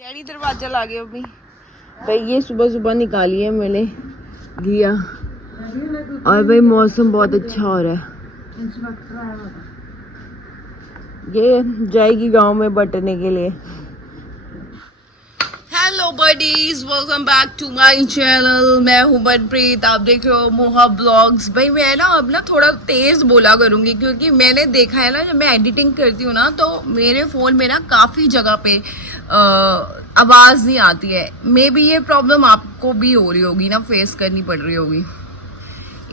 Daddy दरवाजा ला गए अभी भाई। ये सुबह सुबह निकाली है मैंने घिया और भाई मौसम बहुत अच्छा हो रहा है। ये जाएगी गांव में बटने के लिए। Hello buddies, welcome back to my channel. मैं हूं मनप्रीत, आप देख रहे हो मोहा ब्लॉग्स। भाई मैं ना अब ना थोड़ा तेज बोला करूंगी क्योंकि मैंने देखा है ना जब मैं एडिटिंग करती हूँ ना तो मेरे फोन में ना काफी जगह पे आवाज नहीं आती है। मे बी ये प्रॉब्लम आपको भी हो रही होगी ना, फेस करनी पड़ रही होगी।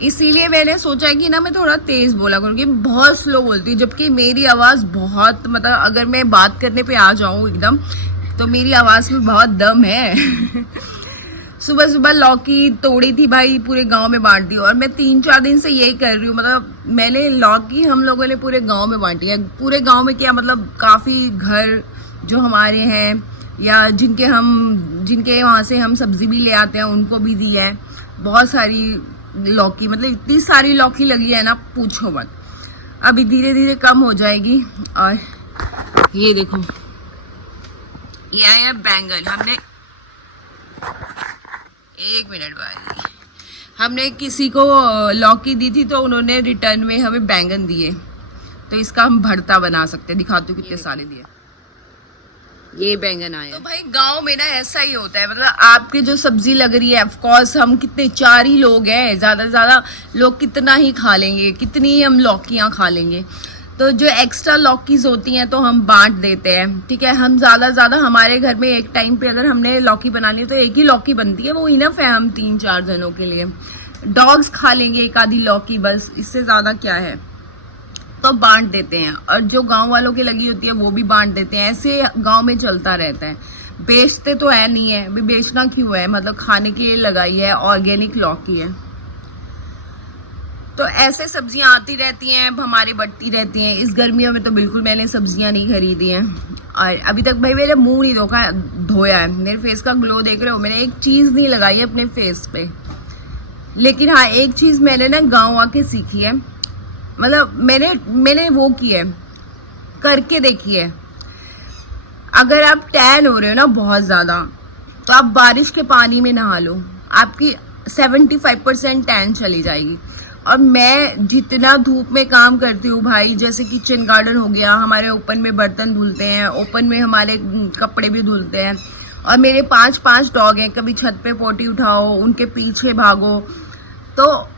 इसीलिए मैंने सोचा कि ना मैं थोड़ा तेज बोला करूंगी। बहुत स्लो बोलती हूँ जबकि मेरी आवाज बहुत, मतलब अगर मैं बात करने पे आ जाऊं एकदम तो मेरी आवाज में बहुत दम है। सुबह सुबह लौकी तोड़ी थी भाई, पूरे गांव में बांट दी। और मैं 3-4 दिन से यही कर रही हूँ। मतलब मैंने लौकी हम लोगों ने पूरे गांव में बांटी है। पूरे गांव में क्या, मतलब काफी घर जो हमारे हैं या जिनके वहां से हम सब्जी भी ले आते हैं उनको भी दी है। बहुत सारी लौकी, मतलब इतनी सारी लौकी लगी है ना पूछो मत। अभी धीरे धीरे कम हो जाएगी। और ये देखो, ये आया बैंगन। हमने 1 मिनट भाई, हमने किसी को लौकी दी थी तो उन्होंने रिटर्न में हमें बैंगन दिए, तो इसका हम भरता बना सकते हैं। दिखाती हूँ कितने सारे दिए। ये बैंगन आया। तो भाई गांव में ना ऐसा ही होता है। मतलब आपके जो सब्जी लग रही है, ऑफ कोर्स हम कितने 4 ही लोग हैं, ज्यादा से ज्यादा लोग कितना ही खा लेंगे, कितनी ही हम लौकियां खा लेंगे। तो जो एक्स्ट्रा लौकीज होती हैं तो हम बांट देते हैं, ठीक है। हम ज्यादा हमारे घर में एक टाइम पे अगर हमने लौकी बनानी है तो एक ही लौकी बनती है, वो इनफ है हम 3-4 जनों के लिए। डॉग्स खा लेंगे 1 आधी लौकी, बस, इससे ज्यादा क्या है। तो बांट देते हैं। और जो गांव वालों की लगी होती है वो भी बांट देते हैं। ऐसे गांव में चलता रहता है। बेचते तो है नहीं है, बेचना क्यों है, मतलब खाने के लिए लगाई है, ऑर्गेनिक लौकी है। तो ऐसे सब्जियां आती रहती हैं, अब हमारे बढ़ती रहती हैं। इस गर्मियों में तो बिल्कुल मैंने सब्जियां नहीं खरीदी हैं। और अभी तक भाई मेरे मुंह नहीं धोया है। मेरे फेस का ग्लो देख रहे हो, मैंने एक चीज नहीं लगाई है अपने फेस पे। लेकिन हाँ, एक चीज मैंने ना गाँव आके सीखी है, मतलब मैंने वो की है, करके देखी है। अगर आप टैन हो रहे हो ना बहुत ज्यादा, तो आप बारिश के पानी में नहा लो, आपकी 75% टैन चली जाएगी। और मैं जितना धूप में काम करती हूँ भाई, जैसे किचन गार्डन हो गया, हमारे ओपन में बर्तन धुलते हैं, ओपन में हमारे कपड़े भी धुलते हैं। और मेरे 5 डॉग हैं, कभी छत पे पोटी उठाओ, उनके पीछे भागो, तो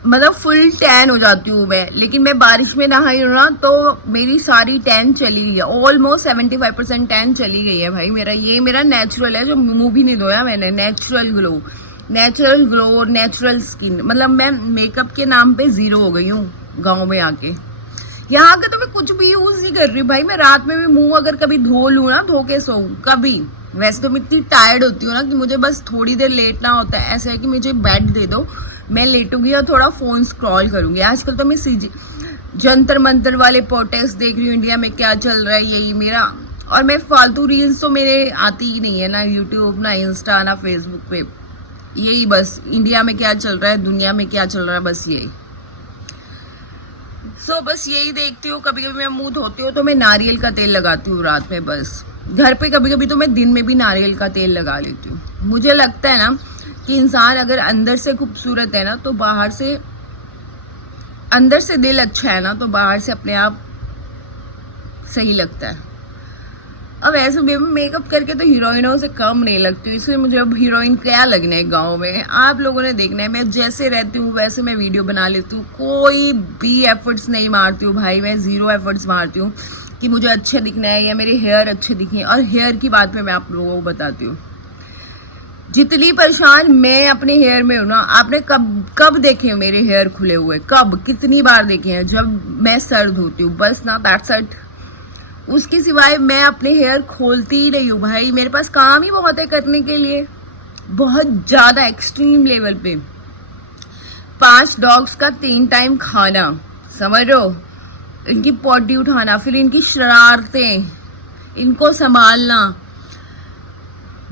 मतलब फुल टैन हो जाती हूँ मैं। लेकिन मैं बारिश में नहाई हूँ ना तो मेरी सारी टैन चली गई है। ऑलमोस्ट 75% टैन चली गई है भाई। मेरा नेचुरल है, जो मुंह भी नहीं धोया मैंने। नेचुरल ग्लो और नेचुरल स्किन। मतलब मैं मेकअप के नाम पे 0 हो गई हूँ गाँव में आके। यहाँ आके तो मैं कुछ भी यूज नहीं कर रही भाई। मैं रात में भी मुंह अगर कभी धो लूँ ना, धो के सोऊं कभी। वैसे तो मैं इतनी टायर्ड होती हूँ ना कि मुझे बस थोड़ी देर लेटना होता है। ऐसा है कि मुझे बेड दे दो, मैं लेटूंगी और थोड़ा फोन स्क्रॉल करूंगी। आजकल तो मैं जंतर मंतर वाले प्रोटेस्ट देख रही हूँ, इंडिया में क्या चल रहा है, यही मेरा। और मैं फालतू रील्स तो मेरे आती ही नहीं है, ना यूट्यूब, ना इंस्टा, ना फेसबुक पे। यही बस इंडिया में क्या चल रहा है, दुनिया में क्या चल रहा है, बस यही। बस यही देखती हूँ। कभी कभी मैं मुंह धोती हूँ तो मैं नारियल का तेल लगाती हूँ रात में, बस। घर पे कभी कभी तो मैं दिन में भी नारियल का तेल लगा लेती हूँ। मुझे लगता है ना कि इंसान अगर अंदर से खूबसूरत है ना तो बाहर से, अंदर से दिल अच्छा है ना तो बाहर से अपने आप सही लगता है। अब ऐसे भी मेकअप करके तो हीरोइनों से कम नहीं लगती हूँ, इसलिए मुझे अब हीरोइन क्या लगना है गाँव में। आप लोगों ने देखना है, मैं जैसे रहती हूँ वैसे मैं वीडियो बना लेती हूँ। कोई भी एफर्ट्स नहीं मारती हूँ भाई, मैं 0 एफर्ट्स मारती हूँ कि मुझे अच्छे दिखना है या मेरे हेयर अच्छे दिखे। और हेयर की बात में मैं आप लोगों को बताती हूँ, जितनी परेशान मैं अपने हेयर में हूं ना, आपने कब देखे मेरे हेयर खुले हुए, कब, कितनी बार देखे हैं? जब मैं सर धोती हूँ, बस ना, दैट्स इट। उसके सिवाय मैं अपने हेयर खोलती ही नहीं हूँ भाई। मेरे पास काम ही बहुत है करने के लिए, बहुत ज्यादा एक्सट्रीम लेवल पे। 5 डॉग्स का 3 टाइम खाना, समझ रहे हो, इनकी पॉटी उठाना, फिर इनकी शरारतें, इनको संभालना,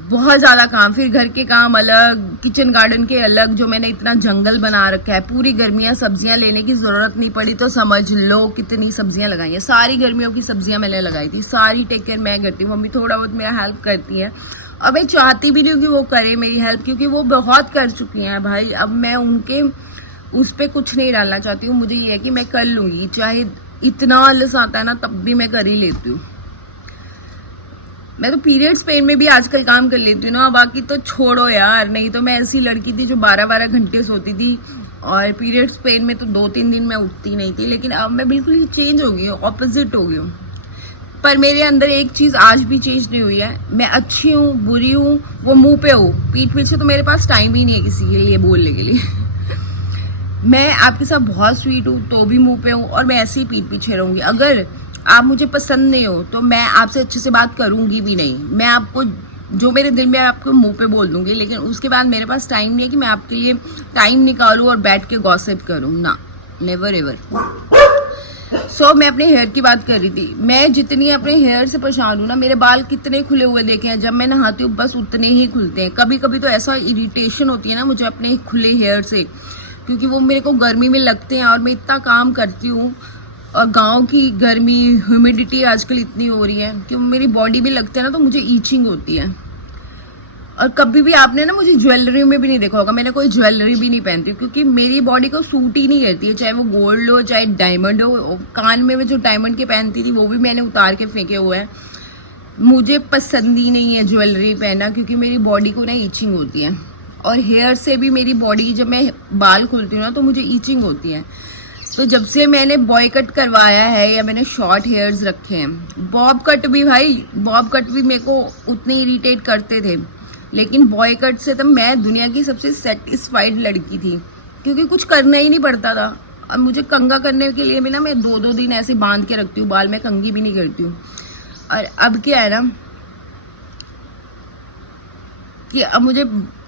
बहुत ज़्यादा काम, फिर घर के काम अलग, किचन गार्डन के अलग, जो मैंने इतना जंगल बना रखा है। पूरी गर्मियाँ सब्जियां लेने की ज़रूरत नहीं पड़ी तो समझ लो कितनी सब्जियां लगाई हैं। सारी गर्मियों की सब्जियां मैंने लगाई थी, सारी टेक केयर मैं करती हूँ। मम्मी थोड़ा बहुत मेरा हेल्प करती है और मैं चाहती भी नहीं हूँ कि वो करे मेरी हेल्प, क्योंकि वो बहुत कर चुकी हैं भाई। अब मैं उनके उस पर कुछ नहीं डालना चाहती हूँ। मुझे ये है कि मैं कर लूँगी, चाहे इतना आलस आता है ना तब भी मैं कर ही लेती हूँ। मैं तो पीरियड्स पेन में भी आजकल काम कर लेती हूँ ना, बाकी तो छोड़ो यार। नहीं तो मैं ऐसी लड़की थी जो 12-12 घंटे सोती थी और पीरियड्स पेन में तो 2-3 दिन मैं उठती नहीं थी। लेकिन अब मैं बिल्कुल ही चेंज हो गई हूँ, ऑपोजिट हो गई हूँ। पर मेरे अंदर एक चीज़ आज भी चेंज नहीं हुई है। मैं अच्छी हूँ, बुरी हूँ, वो मुंह पे हूँ, पीठ पीछे तो मेरे पास टाइम ही नहीं है किसी के लिए बोलने के लिए। मैं आपके साथ बहुत स्वीट हूँ तो भी मुंह पे हूँ और मैं ऐसे ही पीठ पीछे रहूँगी। अगर आप मुझे पसंद नहीं हो तो मैं आपसे अच्छे से बात करूँगी भी नहीं। मैं आपको जो मेरे दिल में आपको मुंह पे बोल दूँगी, लेकिन उसके बाद मेरे पास टाइम नहीं है कि मैं आपके लिए टाइम निकालूँ और बैठ के गॉसिप करूँ ना, नेवर एवर। मैं अपने हेयर की बात कर रही थी। मैं जितनी अपने हेयर से परेशान हूँ ना, मेरे बाल कितने खुले हुए देखे हैं, जब मैं नहाती हूँ बस उतने ही खुलते हैं। कभी कभी तो ऐसा इरिटेशन होती है ना मुझे अपने खुले हेयर से, क्योंकि वो मेरे को गर्मी में लगते हैं और मैं इतना काम करती हूँ। और गांव की गर्मी, ह्यूमिडिटी आजकल इतनी हो रही है कि मेरी बॉडी भी लगते हैं ना तो मुझे ईचिंग होती है। और कभी भी आपने ना मुझे ज्वेलरी में भी नहीं देखा होगा, मैंने कोई ज्वेलरी भी नहीं पहनती क्योंकि मेरी बॉडी को सूट ही नहीं करती है, चाहे वो गोल्ड हो चाहे डायमंड हो। कान में मैं जो डायमंड के पहनती थी वो भी मैंने उतार के फेंके हुए हैं। मुझे पसंद ही नहीं है ज्वेलरी पहनना, क्योंकि मेरी बॉडी को ना ईचिंग होती है। और हेयर से भी मेरी बॉडी, जब मैं बाल खोलती हूँ ना तो मुझे ईचिंग होती है। तो जब से मैंने बॉय कट करवाया है या मैंने शॉर्ट हेयर्स रखे हैं, बॉब कट भी भाई, बॉब कट भी मेरे को उतने इरिटेट करते थे, लेकिन बॉय कट से तो मैं दुनिया की सबसे सेटिस्फाइड लड़की थी, क्योंकि कुछ करना ही नहीं पड़ता था। अब मुझे कंघा करने के लिए भी ना मैं 2-2 दिन ऐसे बांध के रखती हूँ बाल, मैं कंघी भी नहीं करती हूँ। और अब क्या है ना कि अब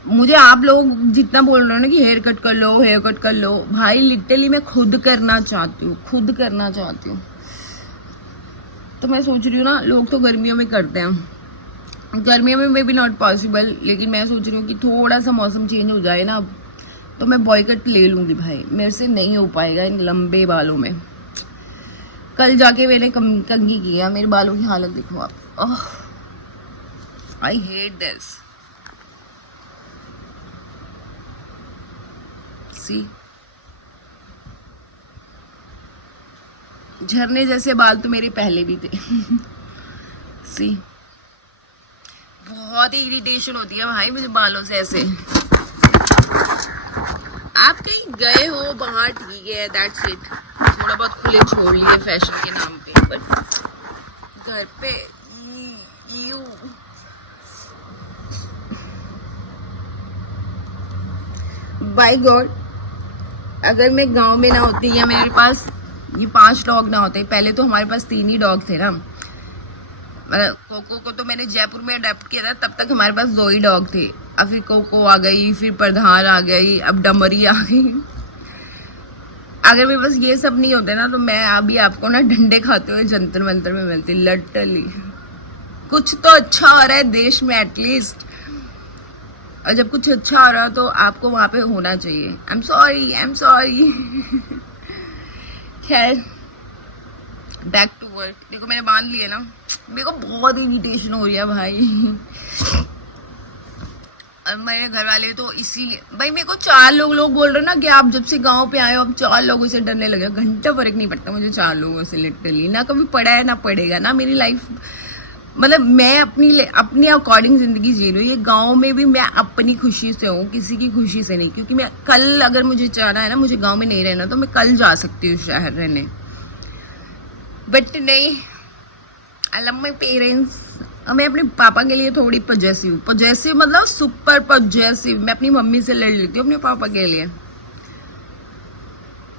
मुझे आप लोग जितना बोल रहे हो ना कि हेयर कट कर लो, हेयर कट कर लो, भाई लिटरली मैं खुद करना चाहती हूँ। तो मैं सोच रही हूँ ना, लोग तो गर्मियों में करते हैं, गर्मियों में मे बी नॉट पॉसिबल, लेकिन मैं सोच रही हूँ कि थोड़ा सा मौसम चेंज हो जाए ना तो मैं बॉय कट ले लूँगी भाई। मेरे से नहीं हो पाएगा इन लंबे बालों में। कल जाके मैंने कंघी किया, मेरे बालों की हालत देखो आप। I hate this. सी झरने जैसे बाल तो मेरे पहले भी थे। सी बहुत ही इरिटेशन होती है भाई मुझे बालों से ऐसे। आप कहीं गए हो बाहर, ठीक है, दैट्स इट। थोड़ा बहुत खुले छोड़ लिए फैशन के नाम पे, पर घर पे यू बाय गॉड, अगर मैं गांव में ना होती या मेरे पास ये 5 डॉग ना होते, पहले तो हमारे पास 3 ही डॉग थे ना, मतलब कोको को तो मैंने जयपुर में अडेप्ट किया था, तब तक हमारे पास 2 ही डॉग थे। अब फिर कोको आ गई, फिर प्रधान आ गई, अब डमरी आ गई। अगर मेरे पास ये सब नहीं होते ना तो मैं अभी आपको ना डंडे खाते हुए जंतर मंतर में मिलती, लिटरली। कुछ तो अच्छा हो रहा है देश में एटलीस्ट, और जब कुछ अच्छा हो रहा है तो आपको वहां पे होना चाहिए। I am sorry. खैर, बैक टू वर्क। देखो मैंने बांध लिया ना, मेरे को बहुत इरिटेशन हो रही है भाई। और मेरे घर वाले तो इसीलिए भाई, मेरे को 4 लोग बोल रहे हो ना कि आप जब से गांव पे आए हो अब 4 लोगों से डरने लगे। घंटा फर्क नहीं पड़ता मुझे 4 लोगों से, लिटरली। ना कभी पड़ा है ना पड़ेगा ना। मेरी लाइफ, मतलब मैं अपनी अकॉर्डिंग जिंदगी जी रही हूँ। ये गांव में भी मैं अपनी खुशी से हूँ, किसी की खुशी से नहीं। क्योंकि मैं कल अगर मुझे चाहना है ना, मुझे गांव में नहीं रहना, तो मैं कल जा सकती हूँ शहर रहने, बट नहीं। I love my parents. मैं अपने पापा के लिए थोड़ी पॉजेसिव मतलब सुपर पॉजेसिव। मैं अपनी मम्मी से लड़ लेती हूँ अपने पापा के लिए।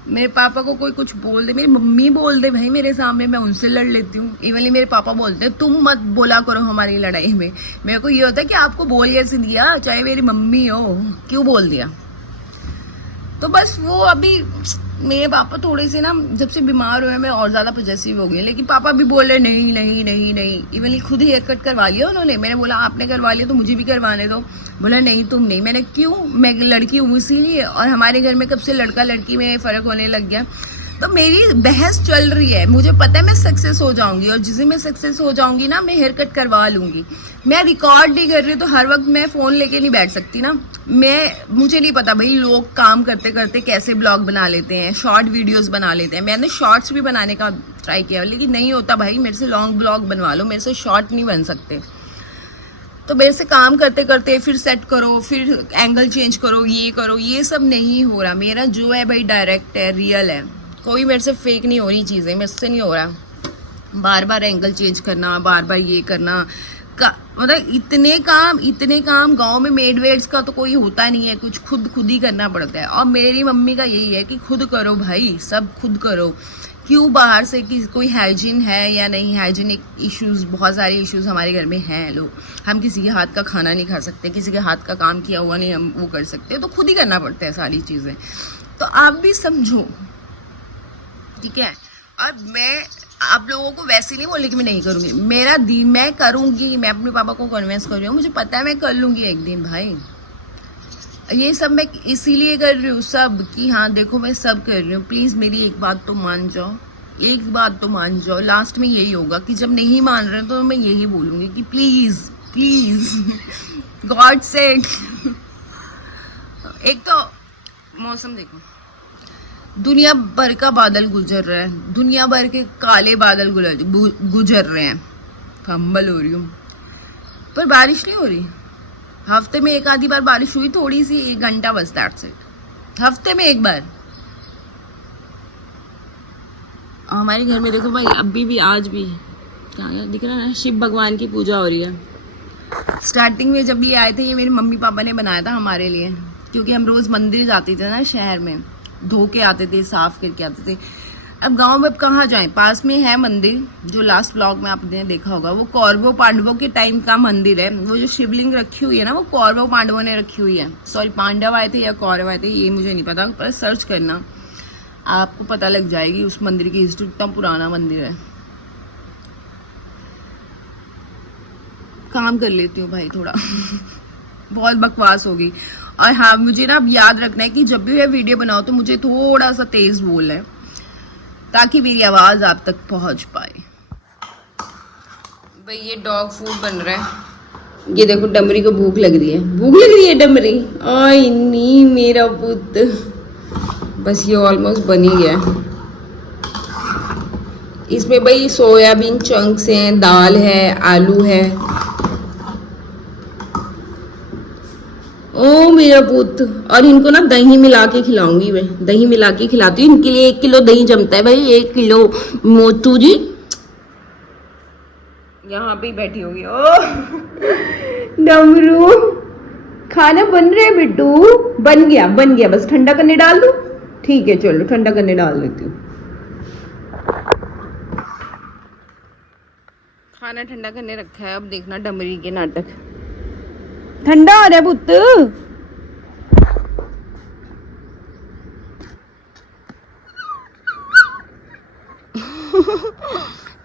मेरे पापा को कोई कुछ बोल दे, मेरी मम्मी बोल दे भाई मेरे सामने, मैं उनसे लड़ लेती हूँ। इवनली मेरे पापा बोलते हैं तुम मत बोला करो हमारी लड़ाई में। मेरे को ये होता है कि आपको बोल कैसे दिया, चाहे मेरी मम्मी हो, क्यों बोल दिया। तो बस वो अभी मेरे पापा थोड़े से ना जब से बीमार हुए मैं और ज्यादा पॉजेसिव हो गई, लेकिन पापा भी बोल रहे नहीं नहीं नहीं नहीं। इवन खुद हेयर कट करवा लिया उन्होंने। मैंने बोला आपने करवा लिया तो मुझे भी करवाने दो। बोला नहीं तुम नहीं। मैंने क्यों, मैं लड़की हूँ इसी लिए, और हमारे घर में कब से लड़का लड़की में फर्क होने लग गया। तो मेरी बहस चल रही है, मुझे पता है मैं सक्सेस हो जाऊंगी, और जिसे मैं सक्सेस हो जाऊंगी ना मैं हेयर कट करवा लूंगी। मैं रिकॉर्ड नहीं कर रही तो हर वक्त मैं फोन लेके नहीं बैठ सकती ना। मुझे नहीं पता भाई लोग काम करते करते कैसे ब्लॉग बना लेते हैं, शॉर्ट वीडियोस बना लेते हैं। मैंने शॉर्ट्स भी बनाने का ट्राई किया लेकिन नहीं होता भाई। मेरे से लॉन्ग ब्लॉग बनवा लो, मेरे से शॉर्ट नहीं बन सकते। तो मेरे से काम करते करते फिर सेट करो, फिर एंगल चेंज करो, ये करो, ये सब नहीं हो रहा। मेरा जो है भाई डायरेक्ट है, रियल है। कोई मेरे से फेक नहीं हो रही चीज़ें, मेरे से नहीं हो रहा। बार बार एंगल चेंज करना, बार बार ये करना मतलब इतने काम गांव में मेड वेड्स का तो कोई होता नहीं है। कुछ खुद ही करना पड़ता है। और मेरी मम्मी का यही है कि खुद करो भाई, सब खुद करो। क्यों बाहर से कि कोई हाइजीन है या नहीं, हाइजीनिक इश्यूज, बहुत सारे इश्यूज हमारे घर में हैं। लोग, हम किसी के हाथ का खाना नहीं खा सकते, किसी के हाथ का काम किया हुआ नहीं हम वो कर सकते, तो खुद ही करना पड़ता है सारी चीज़ें। तो आप भी समझो, ठीक है। और मैं आप लोगों को वैसे नहीं बोले कि मैं नहीं करूंगी, मैं करूंगी। मैं अपने पापा को कन्विंस कर रही हूँ, मुझे पता है मैं कर लूंगी एक दिन भाई। ये सब मैं इसीलिए कर रही हूँ सब, कि हाँ देखो मैं सब कर रही हूँ। प्लीज मेरी एक बात तो मान जाओ, एक बात तो मान जाओ। लास्ट में यही होगा कि जब नहीं मान रहे तो मैं यही बोलूंगी कि प्लीज प्लीज गॉड सेड। एक तो मौसम देखो, दुनिया भर का बादल गुजर रहा है, दुनिया भर के काले बादल गुजर रहे हैं। फंबल हो रही हूँ पर बारिश नहीं हो रही। हफ्ते में एक आधी बार बारिश हुई, थोड़ी सी, 1 घंटा बस, दैट्स इट। हफ्ते में एक बार। हमारे घर में देखो भाई अभी भी, आज भी क्या दिख रहा है ना, शिव भगवान की पूजा हो रही है। स्टार्टिंग में जब ये आए थे, ये मेरे मम्मी पापा ने बनाया था हमारे लिए, क्योंकि हम रोज मंदिर जाते थे ना शहर में, धो के आते थे, साफ करके आते थे। अब गांव में अब कहाँ जाएं, पास में है मंदिर, जो लास्ट व्लॉग में आपने देखा होगा, वो कौरवों पांडवों के टाइम का मंदिर है। वो जो शिवलिंग रखी हुई है ना, वो कौरवों पांडवों ने रखी हुई है। सॉरी, पांडव आए थे या कौरव आए थे ये मुझे नहीं पता, पर सर्च करना आपको पता लग जाएगी उस मंदिर की हिस्ट्री। इतना पुराना मंदिर है। काम कर लेती हूँ भाई थोड़ा बहुत बकवास होगी। और हाँ, मुझे ना अब याद रखना है कि जब भी मैं वीडियो बनाओ तो मुझे थोड़ा सा तेज बोलना है, ताकि मेरी आवाज आप तक पहुंच पाए। भाई ये डॉग फूड बन रहा है। ये देखो डमरी को भूख लग रही है, भूख लग रही है डमरी। आई नी मेरा पुत, बस ये ऑलमोस्ट बन ही गया। इसमें भाई सोयाबीन चंक्स हैं, दाल है, आलू है। ओ मेरा पुत। और इनको ना दही मिला के खिलाऊंगी मैं, दही मिला के खिलाती हूँ। इनके लिए 1 किलो दही जमता है भाई, 1 किलो। मोटू जी यहाँ पे बैठी होगी। ओ डमरू, खाना बन रहा है बिट्टू। बन गया, बस ठंडा करने डाल दूं। ठीक है चलो ठंडा करने डाल देती हूँ। खाना ठंडा करने रखा है, अब देखना डमरी के नाटक। ठंडा हो रहा है पुत्त,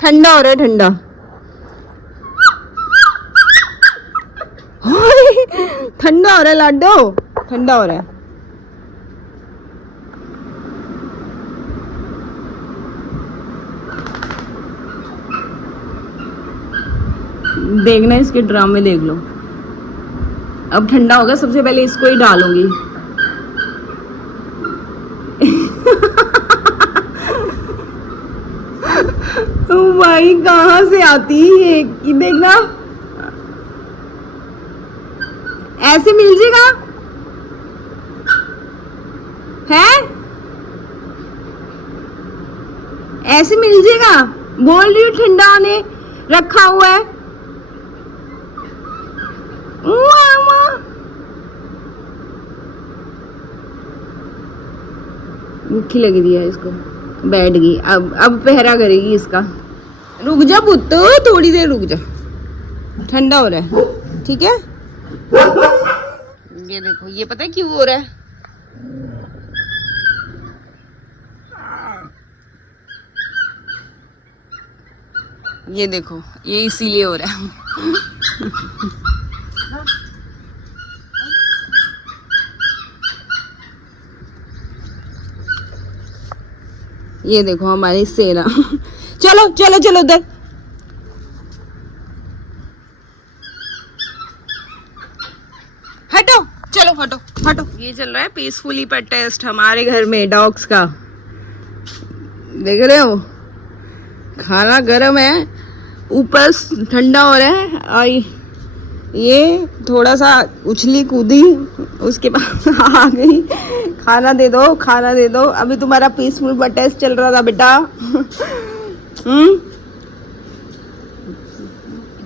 ठंडा हो रहा है, ठंडा। ठंडा हो रहा है लाडो, ठंडा हो रहा है। देखना इसके ड्रामे देख लो। अब ठंडा होगा, सबसे पहले इसको ही डालूंगी। ओ भाई कहाँ से आती है ये, देखना ऐसे मिल जाएगा है, ऐसे मिल जाएगा। बोल रही हूँ ठंडा ने रखा हुआ है। भूखी लग रही है इसको, बैठ गई। अब पहरा करेगी इसका। रुक जा पुत्त, थोड़ी देर रुक जा, ठंडा हो रहा है, ठीक है। ये देखो, ये पता है क्यों हो रहा है, ये देखो, ये इसीलिए हो रहा है। ये देखो हमारी सेना। चलो चलो चलो उधर। हटो, चलो हटो हटो। ये चल रहा है पीसफुली प्रोटेस्ट हमारे घर में डॉग्स का। देख रहे हो, खाना गर्म है, ऊपर ठंडा हो रहा है, और ये थोड़ा सा उछली कूदी, उसके बाद आ गई। खाना दे दो, खाना दे दो। अभी तुम्हारा पीसफुल प्रोटेस्ट चल रहा था बेटा।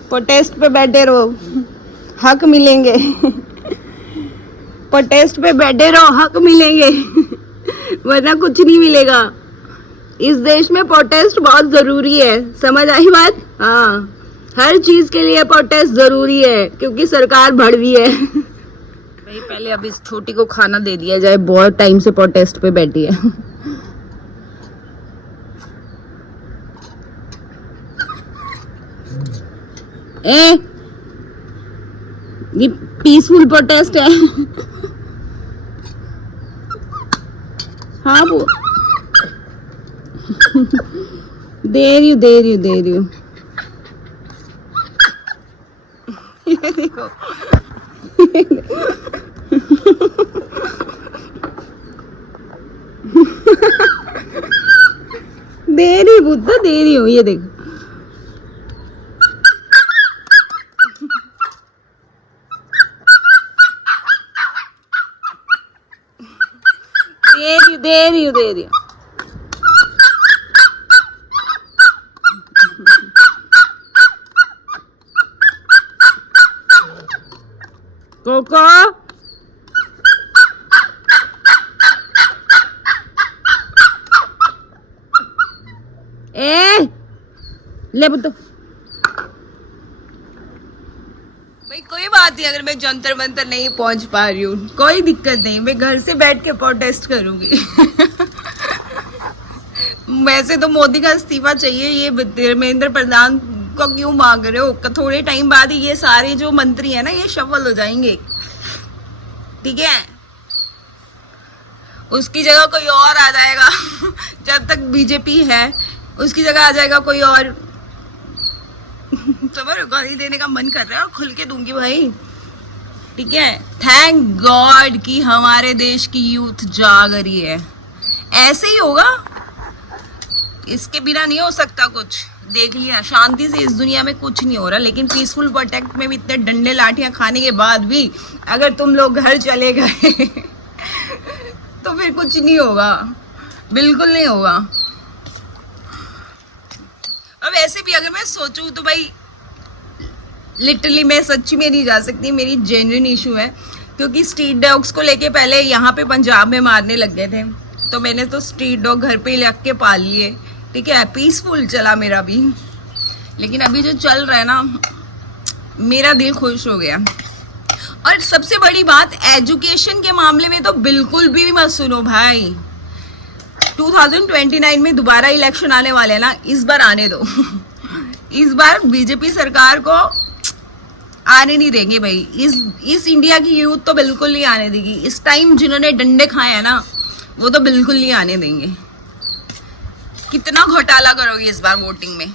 प्रोटेस्ट पे बैठे रहो, हक मिलेंगे। प्रोटेस्ट पे बैठे रहो, हक मिलेंगे। वरना कुछ नहीं मिलेगा। इस देश में प्रोटेस्ट बहुत जरूरी है, समझ आई बात? हाँ, हर चीज के लिए प्रोटेस्ट जरूरी है, क्योंकि सरकार भड़वी है। भाई पहले अब इस छोटी को खाना दे दिया जाए, बहुत टाइम से प्रोटेस्ट पे बैठी है। ये पीसफुल प्रोटेस्ट है। हाँ वो दे रही हूँ। ये देखो। दे रही बुद्धा, दे रही हूँ, ये देखो। दे रही हूँ। कोको, ले बुद्धू। भाई कोई बात नहीं, अगर मैं जंतर मंतर नहीं पहुंच पा रही हूँ, कोई दिक्कत नहीं, मैं घर से बैठ के प्रोटेस्ट करूंगी। वैसे तो मोदी का इस्तीफा चाहिए, ये धर्मेंद्र प्रधान को क्यों मांग रहे हो? थोड़े टाइम बाद ही ये सारे जो मंत्री है ना, ये शफल हो जाएंगे, ठीक है? उसकी जगह कोई और आ जाएगा। जब तक बीजेपी है, उसकी जगह आ जाएगा कोई और। तुम्हारे गाली देने का मन कर रहा है, खुल के दूंगी भाई, ठीक है? थैंक गॉड कि हमारे देश की यूथ जाग रही है। ऐसे ही होगा, इसके बिना नहीं हो सकता कुछ। देख लिया, शांति से इस दुनिया में कुछ नहीं हो रहा, लेकिन पीसफुल प्रोटेस्ट में भी इतने डंडे लाठियां खाने के बाद भी अगर तुम लोग घर चले गए तो फिर कुछ नहीं होगा, बिल्कुल नहीं होगा। और वैसे भी अगर मैं सोचूं तो भाई लिटरली मैं सच्ची में नहीं जा सकती, मेरी जेन्युइन इशू है, क्योंकि स्ट्रीट डॉग्स को लेके पहले यहाँ पे पंजाब में मारने लग गए थे, तो मैंने तो स्ट्रीट डॉग घर पे रख के पाल लिए, ठीक है? पीसफुल चला मेरा भी, लेकिन अभी जो चल रहा है ना, मेरा दिल खुश हो गया। और सबसे बड़ी बात, एजुकेशन के मामले में तो बिल्कुल भी मत सुनो भाई। 2029 में दोबारा इलेक्शन आने वाले हैं ना, इस बार आने दो। इस बार बीजेपी सरकार को आने नहीं देंगे भाई। इस इंडिया की यूथ तो बिल्कुल नहीं आने देगी। इस टाइम जिन्होंने डंडे खाए हैं ना, वो तो बिल्कुल नहीं आने देंगे। कितना घोटाला करोगे इस बार वोटिंग में?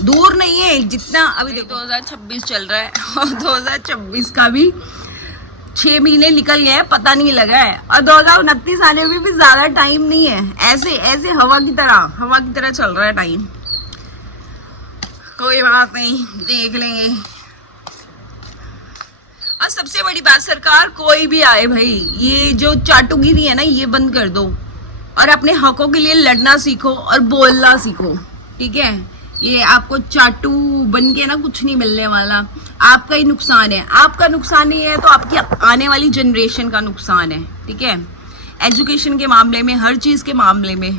दूर नहीं है जितना अभी। देखो 2026 चल रहा है और 2026 का भी 6 महीने निकल गए हैं, पता नहीं लगा है, और 2029 आने में भी ज्यादा टाइम नहीं है। ऐसे हवा की तरह चल रहा है टाइम। कोई बात नहीं, देख लेंगे। और सबसे बड़ी बात, सरकार कोई भी आए भाई, ये जो चाटुगिरी है ना, ये बंद कर दो और अपने हकों के लिए लड़ना सीखो और बोलना सीखो, ठीक है? ये आपको चाटू बन के ना कुछ नहीं मिलने वाला, आपका ही नुकसान है। आपका नुकसान नहीं है तो आपकी आने वाली जनरेशन का नुकसान है, ठीक है? एजुकेशन के मामले में, हर चीज के मामले में।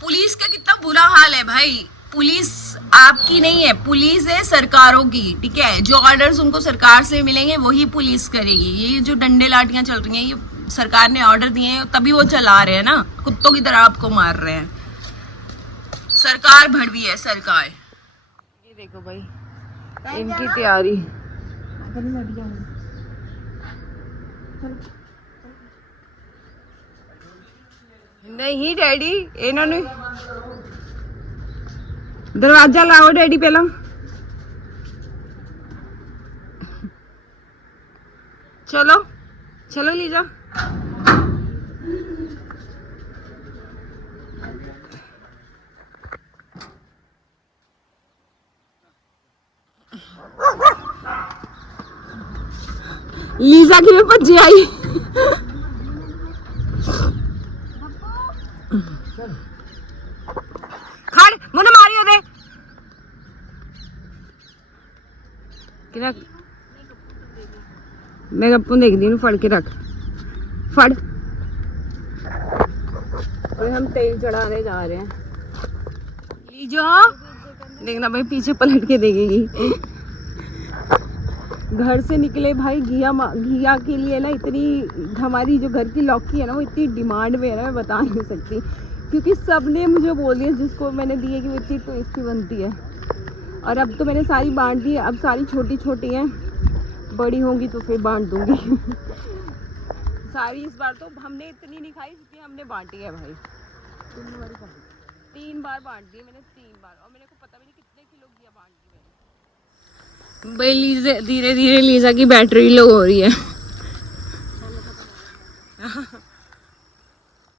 पुलिस का कितना बुरा हाल है भाई। पुलिस आपकी नहीं है, पुलिस है सरकारों की, ठीक है? जो ऑर्डर्स उनको सरकार से मिलेंगे वही पुलिस करेगी। ये जो डंडे लाठियां चल रही हैं, ये सरकार ने ऑर्डर दिए हैं, तभी वो चला रहे हैं ना, कुत्तों की तरह आपको मार रहे हैं। सरकार भड़वी है सरकार। ये देखो भाई इनकी तैयारी। नहीं डैडी इन्होंने दरवाजा लाओ डैडी पहला। चलो चलो लीजा। लीजा की में भज्जी आई। खड़ मुन्ने मारियो दे मैं गप्पू देखती हूँ। फड़ के रख फड़। और हम तेल चढ़ाने जा रहे हैं। लीजो देखना भाई पीछे पलट के देखेगी। घर से निकले भाई घिया के लिए ना इतनी हमारी जो घर की लौकी है ना वो इतनी डिमांड में है ना मैं बता नहीं सकती। क्योंकि सबने मुझे बोल दिया जिसको मैंने दी है कि वो इतनी टेस्टी बनती है। और अब तो मैंने सारी बांट दी है। अब सारी छोटी छोटी हैं बड़ी होंगी तो फिर बांट दूंगी। सारी इस बार तो हमने इतनी नहीं खाई जितनी हमने बांटी है भाई। 3 बार बांट दी मैंने 3 बार। और मेरे को पता भी नहीं कितने किलो घिया बांट दी मैंने। भाई धीरे धीरे लीजा की बैटरी लो हो रही है।